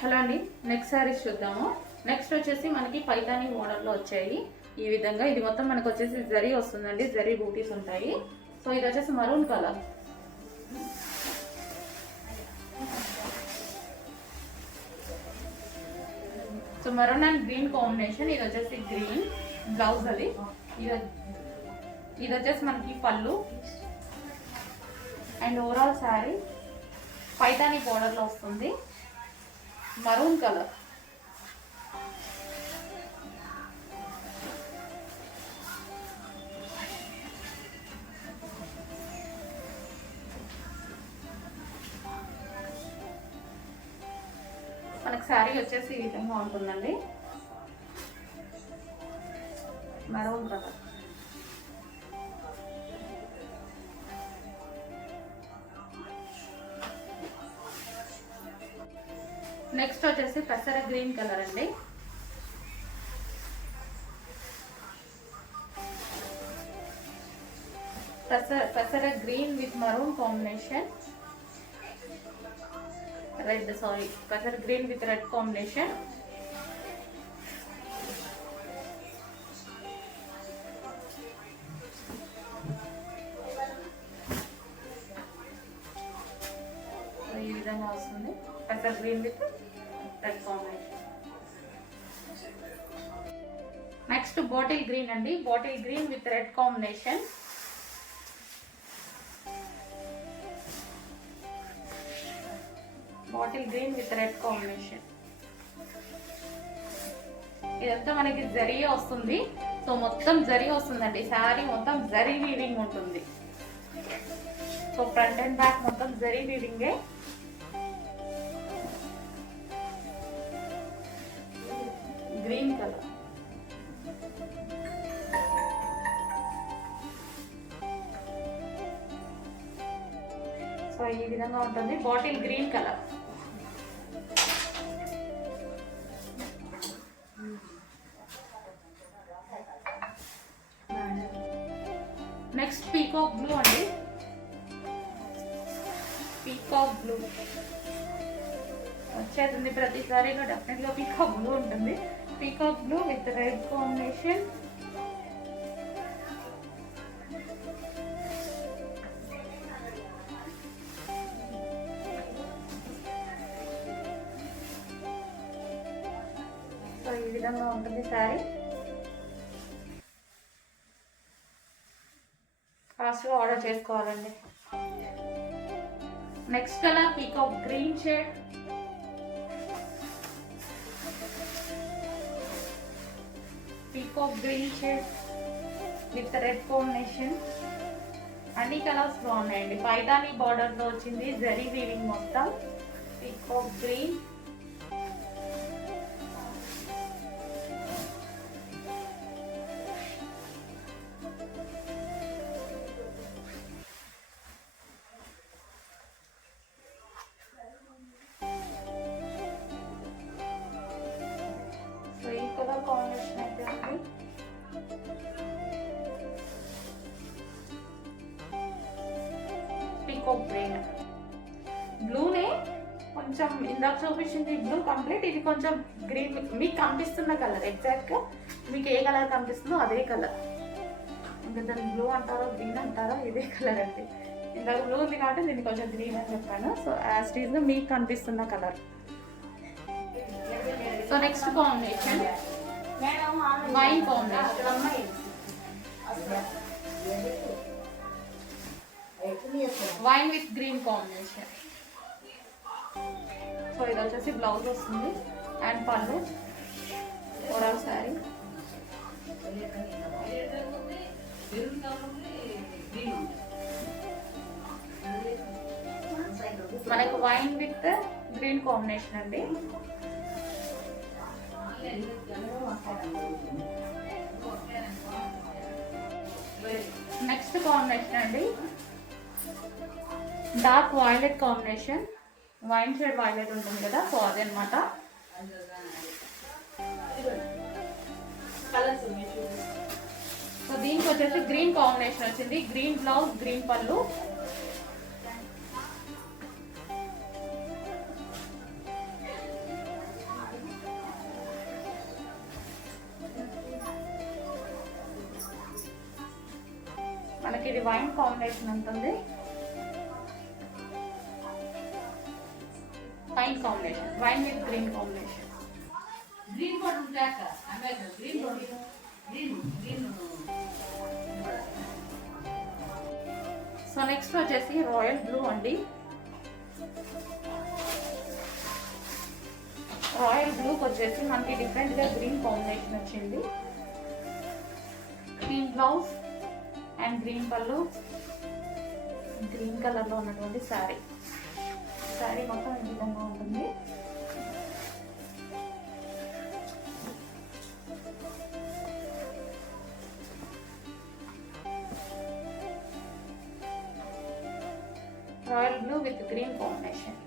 హలో అండి, నెక్స్ట్ శారీస్ చూద్దాము. నెక్స్ట్ వచ్చేసి మనకి పైతాని మోడల్లో వచ్చాయి. ఈ విధంగా ఇది మొత్తం మనకు వచ్చేసి జరీ వస్తుందండి, జరీ బూటీస్ ఉంటాయి. సో ఇది వచ్చేసి maroon colour. So maroon and green combination. ఇది వచ్చేసి గ్రీన్ బ్లౌజ్, అది ఇది వచ్చేసి మనకి పళ్ళు అండ్ ఓవరాల్ శారీ పైతాని బోర్డర్లో వస్తుంది, మరూన్ కలర్. మనకు శారీ వచ్చేసి ఈ విధంగా ఉంటుందండి, మరూన్ కలర్. నెక్స్ట్ వచ్చేసి పెసర గ్రీన్ కలర్ అండి. పెసర green with maroon combination, red, sorry, పెసర గ్రీన్ విత్ రెడ్ కాంబినేషన్. ఈ విధంగా వస్తుంది, పెసర green with red combination. Next bottle green అండి, bottle green with red combination. Bottle green with red combination. ఇదంతా మనకి జరీ వస్తుంది. సో మొత్తం జరీ వస్తుందండి, శారీ మొత్తం జరీ వీవింగ్ ఉంటుంది. సో ఫ్రంట్ అండ్ బ్యాక్ మొత్తం జరీ వీవింగే. Green colour. సో ఈ విధంగా ఉంటుంది, bottle green colour. Next peacock blue అండి, పీకాక్ బ్లూ వచ్చేది ప్రతిసారి డెఫినెట్గా పీకాక్ బ్లూ ఉంటుంది. Peacock blue with red combination. So ఈ విధంగా ఉంటుంది శారీ. ఫాస్ట్గా ఆర్డర్ చేసుకోవాలండి. Next colour peacock green shade. Peacock green shade with red combination. అన్ని కలర్స్ బాగున్నాయండి. పైతాని బార్డర్ లో వచ్చింది, జరీ వీవింగ్ మొత్తం. Peacock green. సో ఈ కలర్ కాంబినేషన్ అయితే ఉంది. Peacock green. బ్లూనే కొంచెం ఇందాక చూపించింది బ్లూ కంప్లీట్, ఇది కొంచెం గ్రీన్. మీకు కనిపిస్తున్న కలర్ ఎగ్జాక్ట్ గా మీకు ఏ కలర్ కనిపిస్తుందో అదే కలర్. ఇంకా దాన్ని బ్లూ అంటారో గ్రీన్ అంటారో ఇదే కలర్ అండి. ఇందాక బ్లూ ఉంది కాబట్టి దీన్ని కొంచెం గ్రీన్ అని చెప్పాను. సో యాజ్ ఇట్ ఈస్ గా మీకు కనిపిస్తున్న colour. So next combination wine combination, wine with green combination. So ఇది వచ్చేసి బ్లౌజ్ వస్తుంది అండ్ పళ్ళు, ఓవరాల్ శారీ. మనకు వైన్ విత్ గ్రీన్ కాంబినేషన్ అండి. నెక్స్ట్ కాంబినేషన్ అండి dark violet combination. Wine shade violet ఉంటుంది కదా, సో అదనమాట. సో దీనికి వచ్చేసి గ్రీన్ కాంబినేషన్ వచ్చింది. Green blouse, green pallu. మనకి ఇది వైన్ కాంబినేషన్ ఉంటుంది. Wine combination, wine with green combination. Green border ఉంటాక green border green green. So next వచ్చేసి రాయల్ బ్లూ అండి. రాయల్ బ్లూకి వచ్చేసి మనకి డిఫరెంట్గా గ్రీన్ కాంబినేషన్ వచ్చింది. గ్రీన్ బ్లౌజ్ అండ్ గ్రీన్ పళ్ళు, గ్రీన్ కలర్లో ఉన్నటువంటి శారీ. శారీ మొత్తం ఈ విధంగా ఉంటుంది. Royal blue with green combination.